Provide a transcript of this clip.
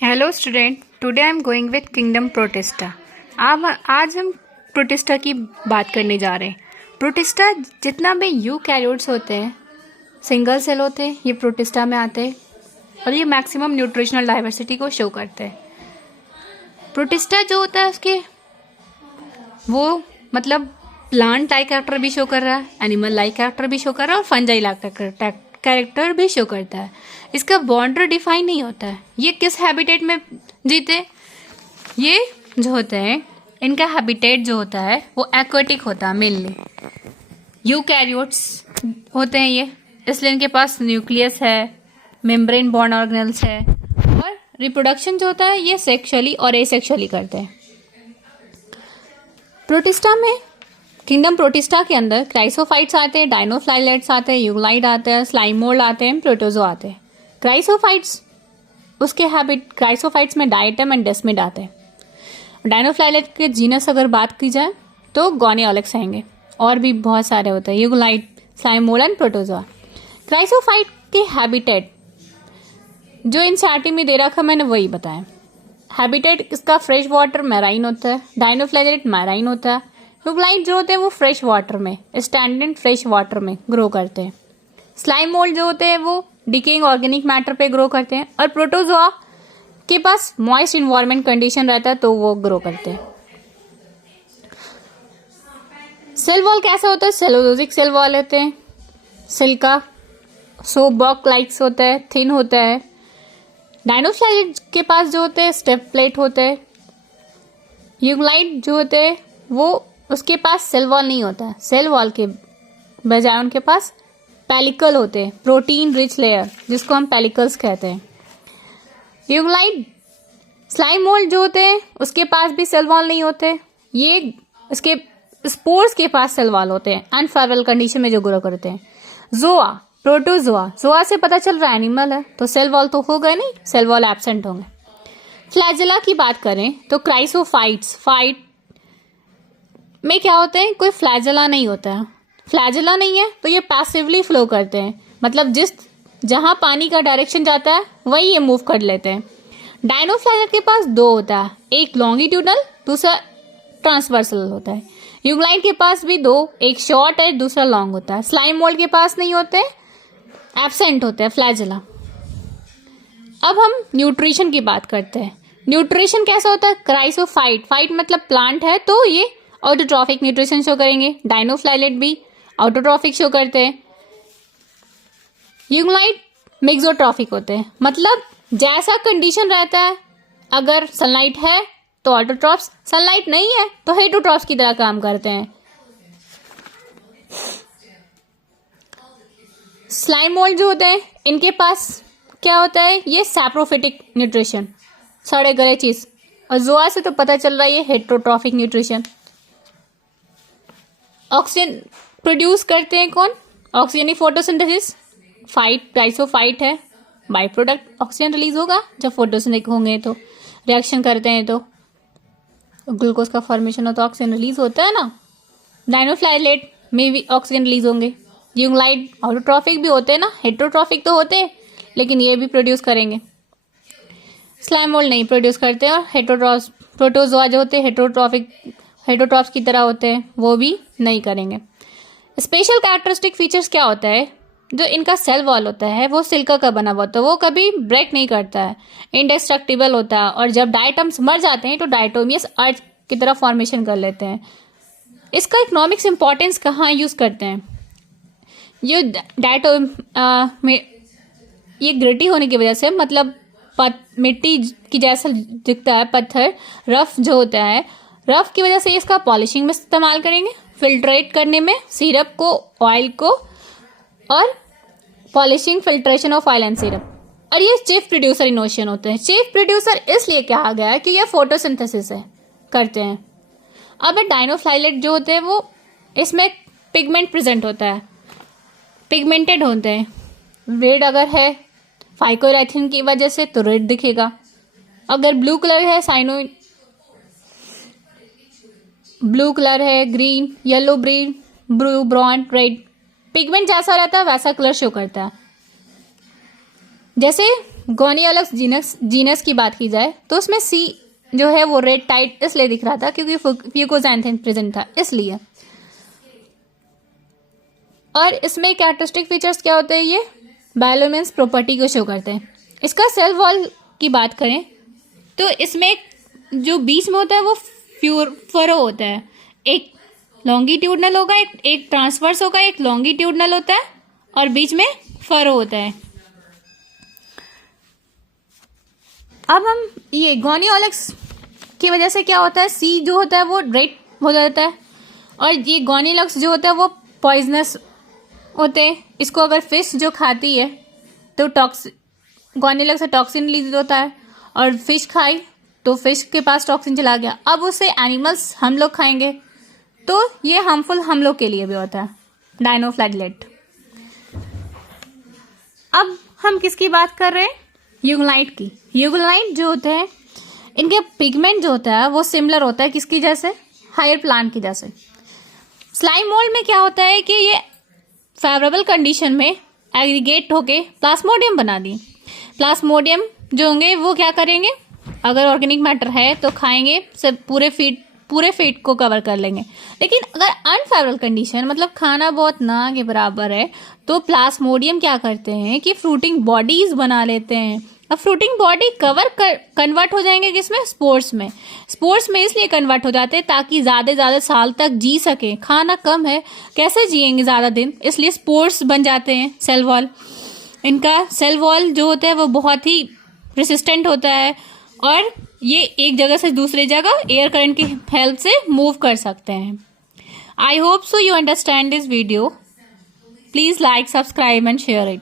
Hello student, today I am going with kingdom protista. आज हम protista की बात करने जा रहे हैं। प्रोटिस्टा जितना भी यूकैरियोट्स होते हैं, सिंगल सेल होते हैं, ये प्रोटिस्टा में आते हैं और ये मैक्सिमम न्यूट्रिशनल डाइवर्सिटी को शो करते हैं। प्रोटिस्टा जो होता है उसके वो मतलब प्लांट लाइक कैरेक्टर भी शो कर रहा है, एनिमल लाइक कैरेक्टर भी शो कर रहा है और फंजाई लाइक कैरेक्टर भी शो करता है। इसका बाउंड्री डिफाइन नहीं होता है, ये किस हैबिटेट में जीते। ये जो होते हैं इनका हैबिटेट जो होता है वो एक्वेटिक होता है, मेनली यूकैरियोट्स होते हैं ये, इसलिए इनके पास न्यूक्लियस है, मेम्ब्रेन बॉर्न ऑर्गेनेल्स है और रिप्रोडक्शन जो होता है ये सेक्सुअली और एसेक्सुअली करते हैं। प्रोटिस्टा में किंगडम प्रोटिस्टा के अंदर क्राइसोफाइट्स आते हैं, डायनोफ्लाइलेट्स आते हैं, यूग्लाइड आते हैं, स्लाइम मोल्ड आते हैं, प्रोटोजो आते हैं। क्राइसोफाइट्स क्राइसोफाइट्स में डायटम एंड डेस्मिड आते हैं। डायनोफ्लाइलेट के जीनस अगर बात की जाए तो गोनियोलेक्स आएंगे और भी बहुत सारे होते हैं, euglenoids, slime mould and protozoa. Chrysophyte के हैबिटेट जो एनसीईआरटी में दे रखा मैंने वही बताया। हैबिटेट इसका फ्रेश वाटर मैराइन होता है, डायनोफ्लाइलेट मैराइन होता है, यूग्लाइड जो होते हैं वो फ्रेश वाटर में, स्टैंडर्ड फ्रेश वाटर में ग्रो करते हैं। स्लाइम मोल्ड जो होते हैं वो डिकेइंग ऑर्गेनिक मैटर पे ग्रो करते हैं और प्रोटोजोआ के पास मॉइस्ट इन्वायरमेंट कंडीशन रहता है तो वो ग्रो करते हैं। सेल वॉल कैसा होता है? सेलुलोजिक सेल वॉल होते हैं, सिल्का सोबॉक लाइक्स होता है, थिन होता है। डायनोफ्लाइलेट के पास जो होते हैं स्टेप प्लेट होते हैं। यूग्लाइड जो होते हैं वो उसके पास सेल वॉल नहीं होता है, सेल वॉल के बजाय उनके पास पेलिकल होते हैं, प्रोटीन रिच लेयर जिसको हम पेलिकल्स कहते हैं। यूग्लाइड स्लाइम मोल्ड जो होते हैं उसके पास भी सेल वॉल नहीं होते, ये इसके स्पोर्स के पास सेल वॉल होते हैं अनफेवरल कंडीशन में जो ग्रो करते हैं। जोआ प्रोटोजोआ, जोआ से पता चल रहा है एनिमल है तो सेल वॉल तो होगा नहीं, सेल वॉल एब्सेंट होंगे। फ्लैजेला की बात करें तो क्राइसोफाइट्स में क्या होते हैं, कोई फ्लैजेला नहीं होता है। फ्लैजेला नहीं है तो ये पैसिवली फ्लो करते हैं, मतलब जहां पानी का डायरेक्शन जाता है वही ये मूव कर लेते हैं। डायनोफ्लाइलेट के पास दो होता है, एक लॉन्गिट्यूडनल दूसरा ट्रांसवर्सल होता है। यूग्लाइड के पास भी दो, एक शॉर्ट है दूसरा लॉन्ग होता है। स्लाइम मोल्ड के पास नहीं होते, एब्सेंट होते हैं फ्लैजेला। अब हम न्यूट्रिशन की बात करते हैं। न्यूट्रिशन कैसा होता है? क्राइसोफाइट मतलब प्लांट है तो ये ऑटोट्रॉफिक न्यूट्रिशन शो करेंगे, डायनोफ्लाइलेट भी ऑटोट्रॉफिक शो करते हैं। यूग्लाइड मेक्सोट्रॉफिक होते हैं, मतलब जैसा कंडीशन रहता है, अगर सनलाइट है तो ऑटोट्रॉफ्स, सनलाइट नहीं है तो हेटरोट्रॉफ्स की तरह काम करते हैं। स्लाइम मोल्ड जो होते हैं इनके पास क्या होता है, ये सैप्रोफिटिक न्यूट्रिशन, सड़े गले चीज, और जोआ से तो पता चल रहा है ये हेटरोट्रॉफिक न्यूट्रिशन। ऑक्सीजन प्रोड्यूस करते हैं कौन? Oxygen photosynthesis. क्राइसोफाइट है, बाई प्रोडक्ट ऑक्सीजन रिलीज होगा जब फोटोसिंथेटिक होंगे तो रिएक्शन करते हैं तो ग्लूकोज का फॉर्मेशन हो तो ऑक्सीजन रिलीज होता है ना। डायनोफ्लाइलेट में भी ऑक्सीजन रिलीज होंगे। यूग्लाइड ऑटोट्रॉफिक भी होते हैं ना, हेटरोट्रॉफिक तो होते हैं लेकिन ये भी प्रोड्यूस करेंगे। स्लाइम मोल्ड नहीं प्रोड्यूस करते और हेटरोट्रॉफ्स, प्रोटोजोआ जो होते हैं हेटरोट्रॉफ्स की तरह होते हैं, वो भी नहीं करेंगे। स्पेशल कैरेक्टरिस्टिक फीचर्स क्या होता है, जो इनका सेल वॉल होता है वो सिल्का का बना हुआ होता है, वो कभी ब्रेक नहीं करता है, इंडेस्ट्रक्टिबल होता है और जब डायटम्स मर जाते हैं तो डायटोमियस अर्थ की तरह फॉर्मेशन कर लेते हैं। इसका इकोनॉमिक्स इंपॉर्टेंस कहाँ यूज करते हैं, ये में ये ग्रिटी होने की वजह से, मतलब मिट्टी की जैसा दिखता है, पत्थर रफ जो होता है, रफ की वजह से इसका पॉलिशिंग में इस्तेमाल करेंगे, फिल्ट्रेट करने में सिरप को, ऑयल को, और polishing filtration of oil and syrup. और ये चीफ प्रोड्यूसर इन ओशन होते हैं। चीफ प्रोड्यूसर इसलिए कहा गया है कि ये फोटोसिंथेसिस करते हैं। अब डायनोफ्लाइलेट जो होते हैं वो इसमें पिगमेंट प्रेजेंट होता है, पिगमेंटेड होते हैं। रेड अगर है फाइकोरेथिन की वजह से तो रेड दिखेगा, अगर ब्लू कलर है ब्लू कलर है, green, yellow, green, blue, brown, red, pigment जैसा रहता है वैसा कलर शो करता है। जैसे गोनियोलक्स जीनस की बात की जाए तो उसमें सी जो है वो रेड टाइट इसलिए दिख रहा था क्योंकि फ्यूकोजैंथिन प्रेजेंट था इसलिए। और इसमें कैरेक्टरिस्टिक फीचर्स क्या होते हैं, ये बायोलुमिनेंस प्रॉपर्टी को शो करते हैं। इसका सेल वॉल की बात करें तो इसमें जो बीच में होता है वो फरो होता है, एक लॉन्गिट्यूडनल होगा, एक ट्रांसवर्स होगा, एक लॉन्गिट्यूडनल होता है और बीच में फरो होता है। अब हम ये गोनियोलक्स की वजह से क्या होता है, सी जो होता है वो रेड हो जाता है और ये गोनियोलक्स जो होता है वो पॉइजनस होते हैं। इसको अगर फिश जो खाती है तो गोनियोलक्स से टॉक्सिन रिलीज होता है और फिश खाई तो फिश के पास टॉक्सिन चला गया। अब उसे एनिमल्स हम लोग खाएंगे तो ये हार्मफुल हम लोग के लिए भी होता है, डायनोफ्लैगेलेट। अब हम किसकी बात कर रहे हैं, यूगुलाइट की। यूगुलाइट जो होते हैं इनके पिगमेंट जो होता है वो सिमिलर होता है किसकी जैसे, हायर प्लांट की जैसे। स्लाइम मोल्ड में क्या होता है कि ये फेवरेबल कंडीशन में एग्रीगेट होके प्लाज्मोडियम बना दिए। प्लाज्मोडियम जो होंगे वो क्या करेंगे, अगर ऑर्गेनिक मैटर है तो खाएंगे, सब पूरे फीड को कवर कर लेंगे। लेकिन अगर अनफेवरेबल कंडीशन मतलब खाना बहुत ना के बराबर है तो प्लाज्मोडियम क्या करते हैं कि फ्रूटिंग बॉडीज बना लेते हैं। अब फ्रूटिंग बॉडी कन्वर्ट हो जाएंगे किसमें, स्पोर्स में। स्पोर्स में इसलिए कन्वर्ट हो जाते हैं ताकि ज्यादा साल तक जी सके। खाना कम है, कैसे जिएंगे ज्यादा दिन, इसलिए स्पोर्स बन जाते हैं। सेल वॉल, इनका सेल वॉल जो होता है वो बहुत ही रेसिस्टेंट होता है और ये एक जगह से दूसरी जगह एयर करंट की हेल्प से मूव कर सकते हैं। I hope so you understand this video. Please like, subscribe and share it.